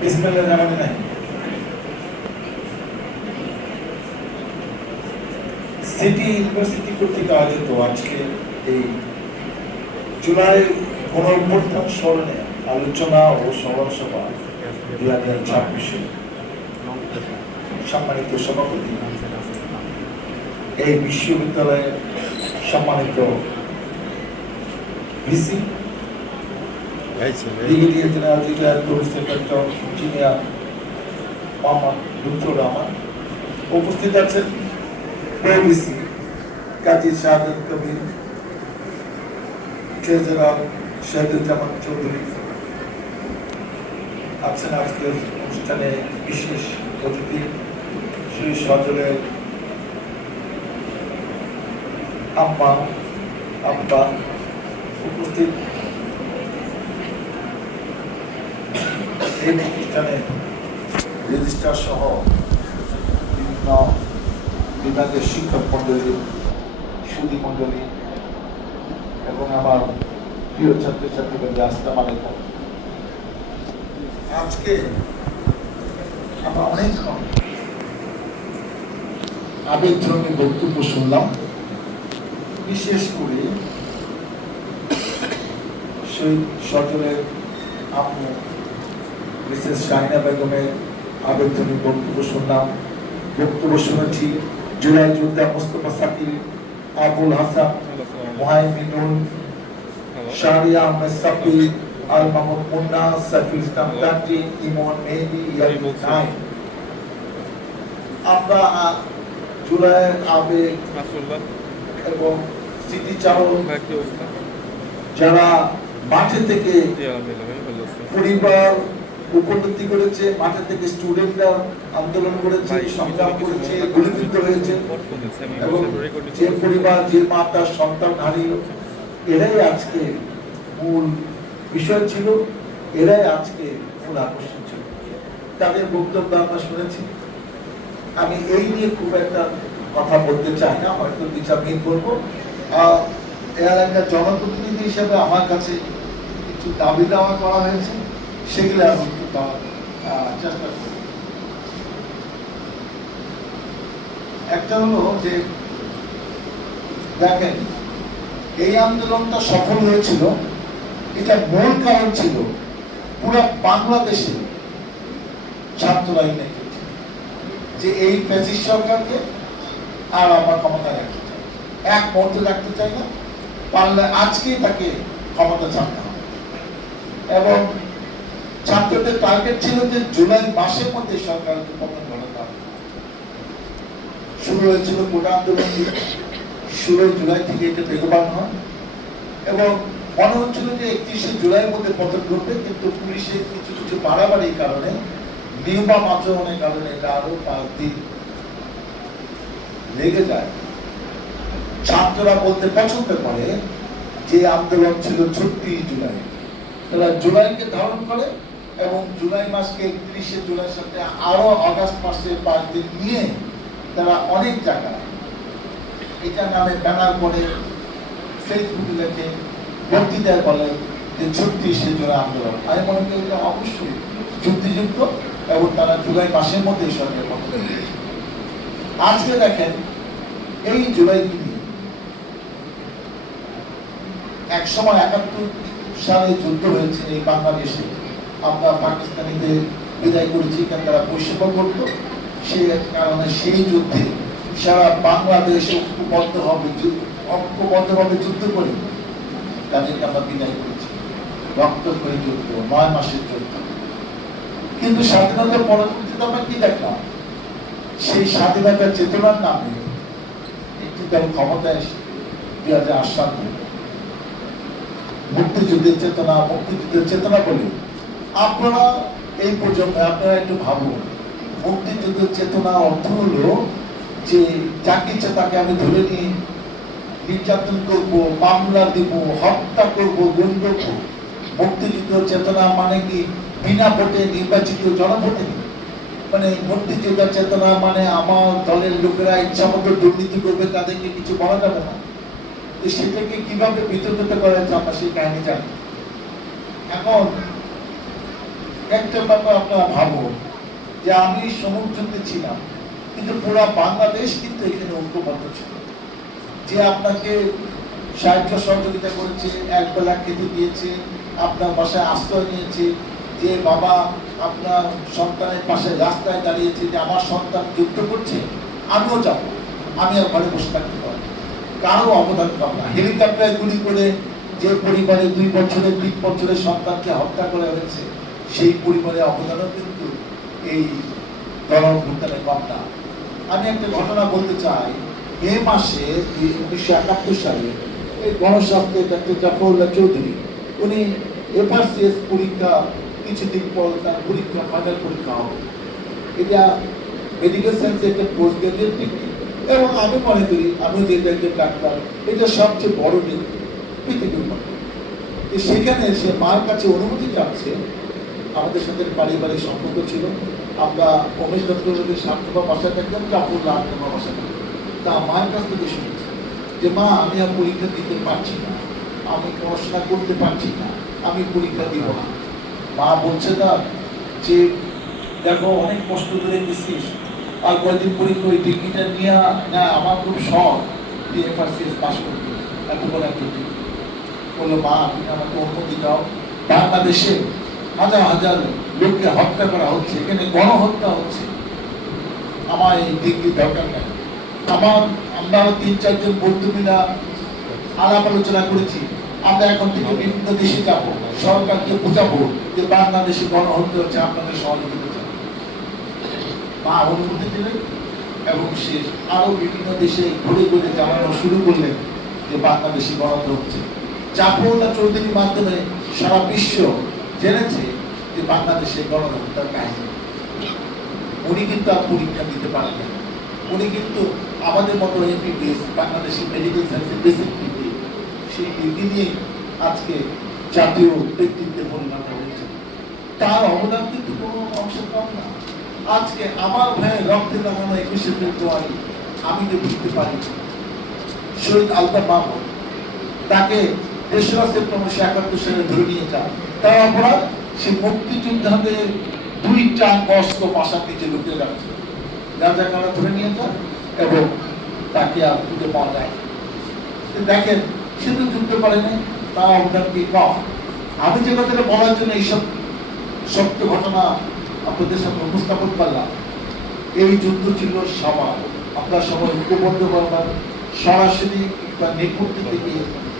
বিসমিল্লাহ জানাবেন না। সিটি ইউনিভার্সিটি কর্তৃক আয়োজিত আজকে এই জুলাই গণঅভ্যুত্থান স্মরণে আলোচনা ও সভা 2026 সম্মানিত সভাপতি, এই বিশ্ববিদ্যালয়ের সম্মানিত VC, brigadier general retired professor doctor engineer Mohammad Lutfor Rahman, উপস্থিত আছেন প্রভিসি কাজী শাহাদাত কবির, ট্রেজারার শাহিদুজ্জামান চৌধুরী, আছেন আজকের অনুষ্ঠানে বিশেষ অতিথি শ্রী সজলের আম্মা আব্বা, উপস্থিত এই প্রতিষ্ঠানে রেজিস্ট্রার সহ বিভিন্ন বিভাগের শিক্ষক মন্ডলী, সুধী মন্ডলী এবং আমার প্রিয় ছাত্রছাত্রীদের আসসালামু আলাইকুম। আজকে আমরা অনেকক্ষণ আবেগজনক বক্তব্য শুনলাম, বিশেষ করে শহীদ সজলের আম্মু মিসেস শাহিনা বেগমের আবেগজনক বক্তব্য শুনলাম। বক্তব্য শুনেছি জুলাই যোদ্ধা মোস্তফা সাকিব, আবুল হাসান, মুহাইমিনুল, শাহরিয়া আহমেদ সাফি, আল মাহমুদ মুন্না, সাইফুল ইসলাম কাঞ্জি, ইমন মেহেদি, ইয়াকুব নাইম। আমরা জুলাইয়ের আবেগ এবং স্মৃতিচারণ যারা মাঠে থেকে পরিবার উপলব্ধি করেছে, মাঠে থেকে স্টুডেন্টরা আন্দোলন করেছে, সংগ্রাম করেছে, গুলিবিদ্ধ হয়েছে, এবং যে পরিবার, যে মা তার সন্তান হারিয়ে, এরাই আজকে মূল বিষয় ছিল, এরাই আজকে মূল আকর্ষণ ছিল। তাদের বক্তব্য আমরা শুনেছি। আমি এই নিয়ে খুব একটা কথা বলতে চাই না, হয়তো 2-4 মিনিট বলবো। এলাকার জনপ্রতিনিধি হিসেবে আমার কাছে কিছু দাবি দেওয়া করা হয়েছে, সেগুলো আমি একটু চেষ্টা করি। একটা হলো যে দেখেন, এই আন্দোলনটা সফল হয়েছিল, এটা মূল কারণ ছিল পুরো বাংলাদেশে ছাত্ররা যে এই ফ্যাসিস্ট সরকারকে আর আমরা ক্ষমতায় রাখতে চাই, এক মুহূর্তে রাখতে চাই না, পারলে আজকেই তাকে ক্ষমতা ছাড়তে হবে। এবং ছাত্রদের টার্গেট ছিল যে জুলাই মাসের মধ্যে সরকারকে পতন ঘটাতে হবে। শুরু হয়েছিল কোটা আন্দোলন, 16 জুলাই থেকে এটা বেগবান হয় এবং মনে হচ্ছিল যে 31শে জুলাইয়ের মধ্যে পতন ঘটবে, কিন্তু পুলিশের কিছু কিছু বাড়াবাড়ির কারণে, নির্মম আচরণের কারণে এটা আরো 5 দিন লেগে যায়। ছাত্ররা বলতে পছন্দ করে যে আন্দোলন ছিল 36 জুলাই, তারা জুলাইকে ধারণ করে এবং জুলাই মাসকে 31শে জুলাইয়ের সাথে আরো আগস্ট মাসে 5 দিন নিয়ে তারা অনেক জায়গায় এটা নামে ব্যানার করে, ফেসবুকে লেখে, বক্তৃতায় বলে যে 36শে জুলাই আন্দোলন। আমি মনে করি এটা অবশ্যই যুক্তিযুক্ত এবং তারা জুলাই মাসের মধ্যে সরকার পতন করে। আজকে দেখেন, এই জুলাই নিয়ে এক সময় 71 সালে যুদ্ধ হয়েছে এই বাংলাদেশে, আমরা পাকিস্তানিদের বিদায় করেছি, কারণ তারা বৈষম্য করতো, সে কারণে সেই যুদ্ধে সারা বাংলাদেশ ঐক্যবদ্ধভাবে যুদ্ধ করে তাদেরকে আমরা বিদায় করেছি। রক্তক্ষয়ী যুদ্ধ, 9 মাসের যুদ্ধ। কিন্তু স্বাধীনতার পরবর্তীতে আমরা কি দেখলাম? সেই স্বাধীনতার চেতনার নামে একটি দল ক্ষমতায় এসে 2008 সালে মুক্তিযুদ্ধের চেতনা বলে, আপনারা এই প্রজন্মে আপনারা একটু ভাবুন, মুক্তিযুদ্ধের চেতনা অর্থ হলো যে যাকে ইচ্ছা তাকে আমি ধরে নিয়ে নির্যাতন করব, মামলা দিব, হত্যা করব, গুম করব। মুক্তিযুদ্ধের চেতনা মানে কি বিনা ভোটে নির্বাচিত জনপ্রতিনিধি? মানে মুক্তিযোদ্ধার চেতনা মানে আমার দলের লোকেরা ইচ্ছা মতো দুর্নীতি করবে, তাদেরকে কিছু বলা যাবে না। সেটাকে কিভাবে বিতর্কিত করা হয়েছে আমরা সেই কাহিনী জানি। এখন একটা ব্যাপার আপনারা ভাবুন যে আমি সমুদ্রতে ছিলাম, কিন্তু পুরো বাংলাদেশ কিন্তু এখানে ঐক্যবদ্ধ ছিল। যে আপনাকে সাহায্য সহযোগিতা করেছে, একবেলা খেতে দিয়েছে, আপনার বাসায় আশ্রয় নিয়েছে, যে বাবা আপনার সন্তানের পাশে রাস্তায় দাঁড়িয়েছে যে আমার সন্তান যুদ্ধ করছে, আমিও যাব, আমি আর ঘরে বসে থাকতে পারি, কারো অবদান কম না। হেলিকপ্টার গুলি করে যে পরিবারে 2 বছরের 3 বছরের সন্তানকে হত্যা করা হয়েছে, সেই পরিবারের অবদানও কিন্তু এই গণঅভ্যুত্থানে কম না। আমি একটা ঘটনা বলতে চাই। মে মাসে 1971 সালে এই গণস্বাস্থ্য ডাক্তার জাফরুল্লাহ চৌধুরী, উনি এফআরসিএস পরীক্ষা কিছুদিন পর তার পরীক্ষা ফাইনাল পরীক্ষা হবে। এটা মেডিকেল সায়েন্সের একটা পোস্ট গ্রাজুয়েট ডিগ্রি, এবং আমি মনে করি, আমি যেটা একজন ডাক্তার, এটা সবচেয়ে বড় ডিগ্রি পৃথিবীর মধ্যে। সেখানে সে মার কাছে অনুমতি চাচ্ছে। আমাদের সাথে পারিবারিক সম্পর্ক ছিল, আমরা উমেশ দত্তদের সার্থবা বাসায় থাকতাম, জাফরুল্লাহ আর্থবা বাসায় থাকতাম। তা মায়ের কাছ থেকে শুনেছি যে মা, আমি আর পরীক্ষা দিতে পারছি না, আমি পড়াশোনা করতে পারছি না, আমি পরীক্ষা দিব না। মা বলছে না যে দেখো অনেক কষ্ট করে দিচ্ছিস, আর কয়েকদিন পরীক্ষা ওই ডিগ্রিটা নিয়ে না, আমার খুব শখ যে এফআরসিএস পাস করতে, এত বড় একটা ডিগ্রি। বললো মা, আপনি আমাকে অনুমতি দাও, বাংলাদেশে হাজার হাজার লোককে হত্যা করা হচ্ছে, এখানে গণহত্যা হচ্ছে, আমার এই ডিগ্রির দরকার নেই। আমরা 3-4 জন বন্ধু মিলা আলাপ আলোচনা করেছি, আমরা এখন থেকে বিভিন্ন দেশে যাব, সরকারকে বোঝাবো যে বাংলাদেশে গণহত্যা হচ্ছে, আপনাদের সহযোগিতা চাই। মা অনুমতি দিলেন এবং সে আরো বিভিন্ন দেশে ঘুরে ঘুরে জানানো শুরু করলেন যে বাংলাদেশে গণহত্যা হচ্ছে। জাফরুল্লাহ চৌধুরীর মাধ্যমে সারা বিশ্ব জেনেছে যে বাংলাদেশে গণহত্যার কাহিনী। উনি কিন্তু আর পরীক্ষা দিতে পারেন না। উনি কিন্তু আমাদের মতো এমবিবিএস, বাংলাদেশি মেডিকেল সায়েন্সের বেসিক ডিগ্রি, সেই ডিগ্রি নিয়ে আজকে জাতীয় ব্যক্তিত্বে পরিণত হয়েছে। তার অবদান কিন্তু কোনো অংশ কম না। আজকে আমার ভাইয়ের রক্তে লাগানো 21শে ফেব্রুয়ারি আমি যে বুঝতে পারি, শহীদ আলতাফ মাহমুদ, তাকে 3রা সেপ্টেম্বর 1971 সালে ধরে নিয়ে যান। তার অপরাধ, সে মুক্তিযোদ্ধাদের 2টা অস্ত্র বাসার নিচে লুকিয়ে রাখছে, রাজাকাররা ধরে নিয়ে যান এবং তাকে আর খুঁজে পাওয়া যায়। দেখেন, সে তো যুদ্ধ করে নাই, তার অবদান কি কম? আমি যে কথাটা বলার জন্য এইসব সত্য ঘটনা আপনাদের সামনে উপস্থাপন করলাম, এই যুদ্ধ ছিল সবার, আপনার সবাই ঐক্যবদ্ধ করবার, সরাসরি বা নেপথ্য থেকে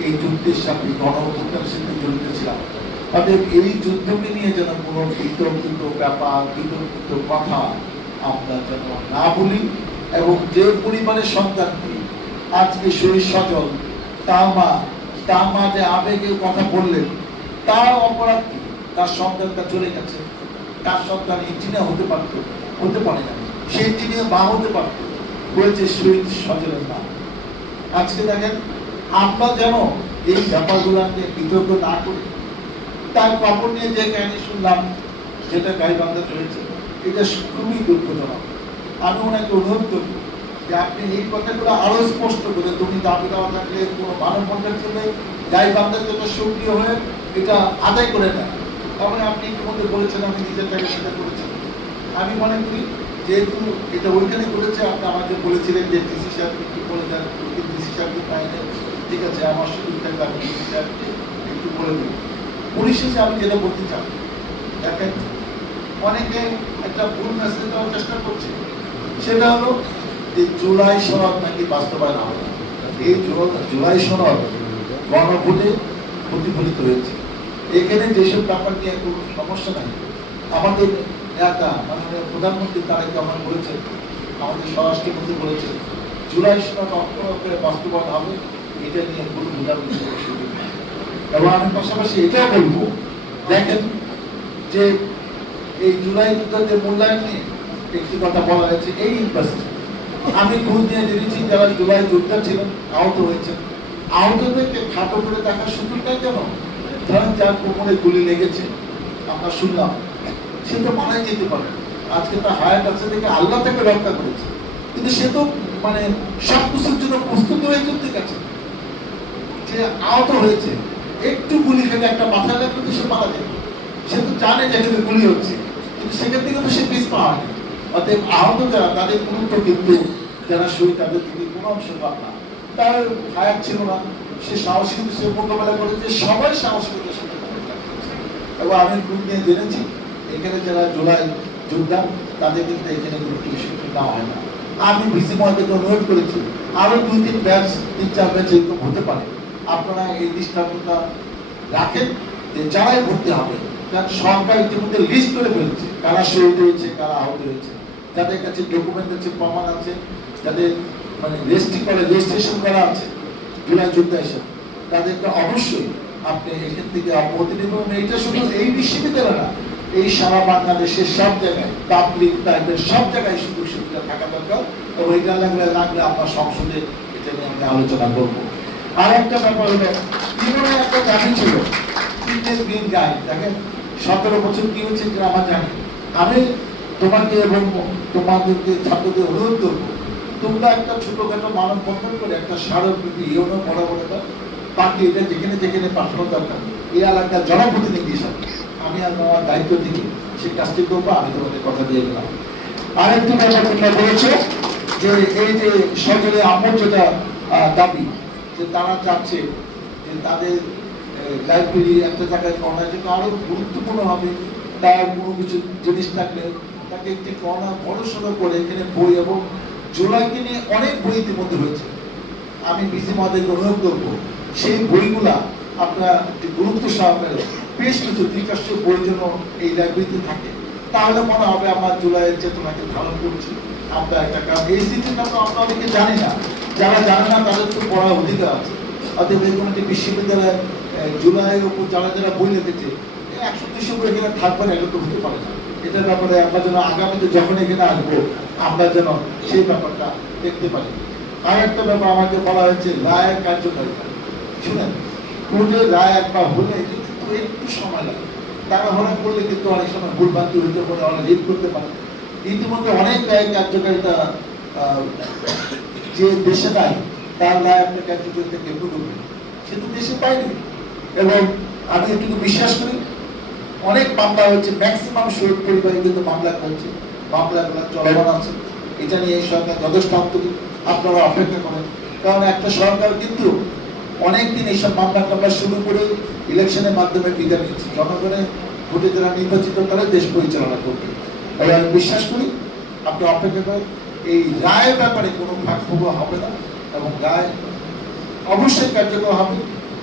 এই যুদ্ধের সাথে গণঅভ্যুত্থানের সাথে জড়িত ছিলাম। অতএব এই যুদ্ধকে নিয়ে যেন কোনো বিতর্কিত ব্যাপার, বিতর্কিত কথা আমরা যেন না বলি, এবং যে পরিবারের সন্তানকে আজকে শহীদ সজল, তার মা যে আবেগের কথা বললেন, তার অপরাধ কি? তার সন্তানটা চলে গেছে, তার সন্তান ইঞ্জিনিয়ার হতে পারে না, সে ইঞ্জিনিয়ার মা হতে পারত, হয়েছে শহীদ সজলের মা। আজকে দেখেন, আমরা যেন এই ব্যাপারগুলোকে বিতর্ক না করি। তার কাপড় নিয়ে যে কাহিনী শুনলাম, যেটা গাইবান্ধায় হয়েছে, এটা খুবই দুঃখজনক। আমি ওনাকে অনুরোধ করব যে আপনি এই কথাগুলো আরো স্পষ্ট করে, তুমি দাবি দেওয়া থাকলে কোনো মানববন্ধন করলে গাইবান্ধার জন্য সক্রিয় হয়ে এটা আদায় করে নেয়। তারপরে আপনি ইতিমধ্যে বলেছেন আমি নিজের টাকা সেটা করেছি। আমি মনে করি যেহেতু এটা ওইখানে করেছে, আপনি আমাকে বলেছিলেন যে ডিসি সাহেব একটু বলে দেন, ডিসি সাহেবকে পাইলে ঠিক আছে, আমার সুযোগ থাকলে আমি ডিসি সাহেবকে একটু বলে দেব। পরিশেষে আমি যেটা বলতে চাই, দেখেন, অনেকে একটা ভুল মেসেজ দেওয়ার চেষ্টা করছে, সেটা হলো যে জুলাই সনদ নাকি বাস্তবায়ন হবে। এই জুলাই সনদ গণভোটে প্রতিফলিত হয়েছে। এখানে যেসব ব্যাপার নিয়ে কোনো সমস্যা নাই, আমাদের নেতা মাননীয় প্রধানমন্ত্রী তারেক রহমান বলেছেন, আমাদের স্বরাষ্ট্রমন্ত্রী বলেছেন, জুলাই সনদ অক্ষরে বাস্তবায়ন হবে, এটা নিয়ে কোনো বোঝাবুঝি সুযোগ নেই। এবং আমি পাশাপাশি এটাও বলবো, দেখেন যে এই জুলাই যুদ্ধের মূল্যায়ন নিয়ে একটি কথা বলা হয়েছে, এই ইউনিভার্সিটি আমি খোঁজ নিয়ে জেনেছি যারা জুলাই যোদ্ধা ছিলেন, আহত হয়েছেন, আহতদেরকে খাটো করে দেখার সুযোগ নেই। কেন? ধরেন যার কোমরে গুলি লেগেছে, আমরা শুনলাম, সে তো মারাই যেতে পারে, আজকে তার হায়াত আছে দেখে আল্লাহ তাকে রক্ষা করেছে, কিন্তু সে তো মানে সব কিছুর জন্য প্রস্তুত হয়ে যুদ্ধে গেছে। যে আহত হয়েছে, একটু গুলি খেলে একটা মাথা লাগলে তো সে মারা যায়। জানে যে কিন্তু গুলি হচ্ছে, কিন্তু সেখান থেকে তো সে পিস পাওয়া হয়নি। অতএব আহত যারা তাদের গুরুত্ব কিন্তু যারা শহীদ তাদের থেকে কোনো অংশ পান না। তার হায়াত ছিল না, সে সাহসী কিন্তু সে মোকাবেলা করেছে, সবাই সাহসিকতার সাথে মোকাবেলা করেছে। এবং আমি গ্রুপ নিয়ে জেনেছি এখানে যারা জুলাই যোদ্ধা তাদের কিন্তু এখানে কোনো টিউশন দেওয়া হয় না। আমি ভিসি মহোদয়কে অনুরোধ করেছি আরো 2-3 ব্যাচ 3-4 ব্যাচ এরকম হতে পারে, আপনারা এই দৃষ্টান্তটা রাখেন যে যারাই ভর্তি হবে, কারণ সরকার ইতিমধ্যে লিস্ট করে ফেলছে কারা শহীদ হয়েছে কারা আহত হয়েছে, যাদের কাছে ডকুমেন্ট আছে প্রমাণ আছে, যাদের মানে রেজিস্ট্রেশন করা আছে জুলাই যোদ্ধা হিসেবে, তাদেরকে অবশ্যই আপনি এখান থেকে অব্যাহতি নেবেন। এইটা শুধু এই বিশ্ববিদ্যালয় না, এই সারা বাংলাদেশের সব জায়গায় পাবলিক প্রাইভেট সব জায়গায় সুযোগ সুবিধা থাকা দরকার। এবং এটা লাগলে আমরা সংসদে এটা নিয়ে আমরা আলোচনা করবো। আর একটা ব্যাপার হলো জীবনে একটা দাবি ছিল দেখেন 17 বছর কি হচ্ছে আমার জানি। আমি তোমাকে এবং তোমাদেরকে ছাত্রদের অনুরোধ করবো, তোমরা একটা ছোটখাটো মানববন্ধন করে একটা স্মারকলিপি ইউনো বরাবর পার্টি এটা যেখানে যেখানে পাঠানো দরকার এই এলাকার জনপ্রতিনিধি হিসাবে আমি আমার দায়িত্ব থেকে সেই কাজটি করবো। আমি তোমাদের কথা দিয়ে গেলাম। আরেকটি ব্যাপার তোমরা বলেছো যে এই যে সরকারের আমর্যাদা দাবি, যে তারা চাচ্ছে যে তাদের লাইব্রেরি একটা জায়গায় কর্নার যেটা আরো গুরুত্বপূর্ণ হবে, তার কোনো কিছু জিনিস থাকলে তাকে একটি কর্নার বড়সড় করে এখানে বই, এবং জুলাইকে নিয়ে অনেক বই ইতিমধ্যে হয়েছে। আমি বিসি মহোদয়কে অনুরোধ করবো সেই বইগুলা আপনার একটি গুরুত্ব সহকারে বেশ কিছু দ্বিপার্শ্ব বই যেন এই লাইব্রেরিতে থাকে, তাহলে মনে হবে আমার জুলাইয়ের চেতনাকে ধারণ করছি আমরা একটা। কারণ এই স্মৃতিটা তো আমরা অনেকে জানি না, যারা জানে না তাদের তো পড়ার অধিকার আছে। অতএব এই কোনো একটি বিশ্ববিদ্যালয়ে জুলাইয়ের উপর যারা যারা বই লিখেছে 100-200 বই এখানে থাকবে না, এটা তো হতে পারে না। এটার ব্যাপারে আমরা যেন আগামীতে যখন এখানে আসবো আমরা যেন সেই ব্যাপারটা দেখতে পারি। আর একটা ব্যাপার আমাকে বলা হয়েছে রায়ের কার্যকারিতা। শুনেন, কোর্টের রায় একবার হলে কিন্তু একটু সময় লাগে, তাড়াহুড়া করলে কিন্তু অনেক সময় ভুলভ্রান্তি হইতে পারে, অনেক রিট করতে পারে। ইতিমধ্যে অনেক রায় কার্যকারিতা যে দেশে নাই তার রায় আপনি কার্যকারিতা কেউ ঢুকবে, সে তো দেশে পায়নি। এবং আমি একটু বিশ্বাস করি অনেক মামলা হচ্ছে, ম্যাক্সিমাম শহীদ পরিবারে কিন্তু মামলা করছে, মামলাগুলো চলমান আছে। এটা নিয়ে এই সরকার যথেষ্ট আন্তরিক, আপনারা অপেক্ষা করেন। কারণ একটা সরকার কিন্তু অনেকদিন এইসব মামলা টামলা শুরু করে ইলেকশনের মাধ্যমে বিদায় নিচ্ছে, জনগণের ভোটে যারা নির্বাচিত করে দেশ পরিচালনা করবে। তাই আমি বিশ্বাস করি আপনি অপেক্ষা করেন, এই রায়ের ব্যাপারে কোনো ফাঁকফোঁক হবে না এবং রায় অবশ্যই কার্যকর হবে।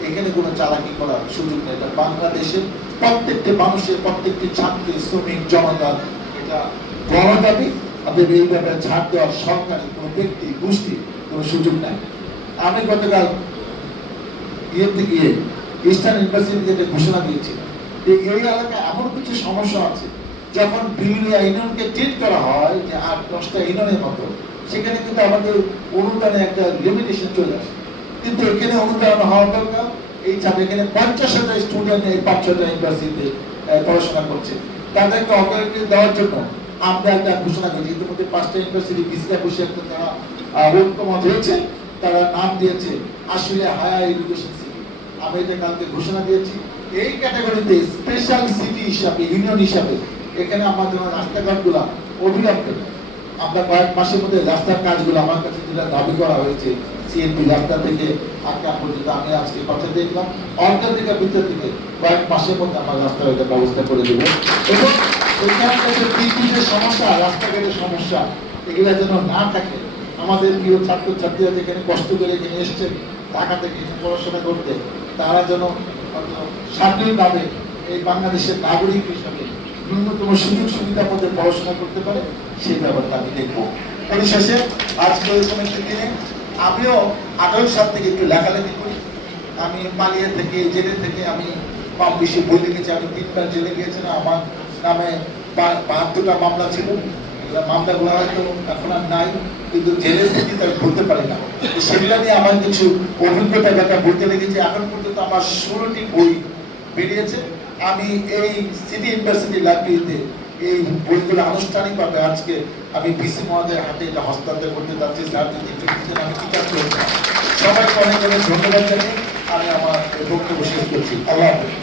এখানে কোনো চালাকি করার সুযোগ নেই। এটা বাংলাদেশের প্রত্যেকটি মানুষের, প্রত্যেকটি ছাত্র শ্রমিক জনতা এটা বড় দাবি। আমাদের এই ব্যাপারে ছাড় দেওয়ার সরকারের কোনো ব্যক্তি গোষ্ঠী কোনো সুযোগ নাই। আমি গতকাল ইয়েতে গিয়ে ইস্টার্ন ইউনিভার্সিটি থেকে ঘোষণা দিয়েছিলাম যে এই এলাকায় এমন কিছু সমস্যা আছে, যখন বিউলিয়া ইউনিয়নকে ট্রিট করা হয় যে 8-10টা ইউনিয়নের মতো, সেখানে কিন্তু আমাদের অনুদানে একটা লিমিটেশন চলে আসে। কিন্তু এখানে অনুদান হওয়ার দরকার। এই চাপ এখানে 50,000 স্টুডেন্ট এই 5-6টা ইউনিভার্সিটিতে পড়াশোনা করছে, তাদেরকে অপারেটিভ দেওয়ার জন্য আমরা একটা ঘোষণা করেছি। ইতিমধ্যে 5টা ইউনিভার্সিটি বিসিটা বসে একটা তারা ঐক্যমত হয়েছে, তারা নাম দিয়েছে আসলে হায়ার এডুকেশন সিটি। আমি এটা কালকে ঘোষণা দিয়েছি। এই ক্যাটাগরিতে স্পেশাল সিটি হিসাবে, ইউনিয়ন হিসাবে এখানে আমাদের রাস্তাঘাটগুলা অবিলম্বে, আমরা কয়েক মাসের মধ্যে রাস্তার কাজগুলো আমার কাছে যেটা দাবি করা হয়েছে সিএনপি রাস্তা থেকে আটকা পর্যন্ত, আমি আজকে কথা দেখলাম অর্ধেকের ভিতর থেকে কয়েক মাসের মধ্যে আমার রাস্তার একটা ব্যবস্থা করে দেবো। এবং এখানকার যে বিদ্যুতের সমস্যা, রাস্তাঘাটের সমস্যা, এগুলা যেন না থাকে। আমাদের প্রিয় ছাত্রছাত্রীরা যেখানে কষ্ট করে এখানে এসছেন ঢাকা থেকে পড়াশোনা করতে, তারা যেন স্বাধীনভাবে এই বাংলাদেশের নাগরিক হিসাবে ন্যূনতম সুযোগ সুবিধা মধ্যে পড়াশোনা করতে পারে, সেই ব্যাপারটা আমি দেখবো। পরিশেষে আজকে এরকম একটি দিনে আমিও 18 সাল থেকে একটু লেখালেখি করি। আমি পালিয়ে থেকে জেলে থেকে আমি কম বেশি বই লিখেছি। আমি 3বার জেলে গিয়েছিলাম, আমার নামে 72টা মামলা ছিল। মামলাগুলো হয়তো এখন আর নাই, কিন্তু জেলের স্মৃতি তার ভুলতে পারি না। সেগুলো নিয়ে আমার কিছু অভিজ্ঞতা কথা বলতে লেগেছে। এখন পর্যন্ত আমার 16টি বই বেরিয়েছে। আমি এই সিটি ইউনিভার্সিটি লাইব্রেরিতে এই বইগুলো আনুষ্ঠানিকভাবে আজকে আমি বিসি মহোদয়ের হাতে এটা হস্তান্তর করতে যাচ্ছি। স্যার যদি আমি কিতাব করেছি, সবাইকে অনেক অনেক ধন্যবাদ জানিয়ে আমি আমার বক্তব্য শেষ করছি। আল্লাহ হাফেজ।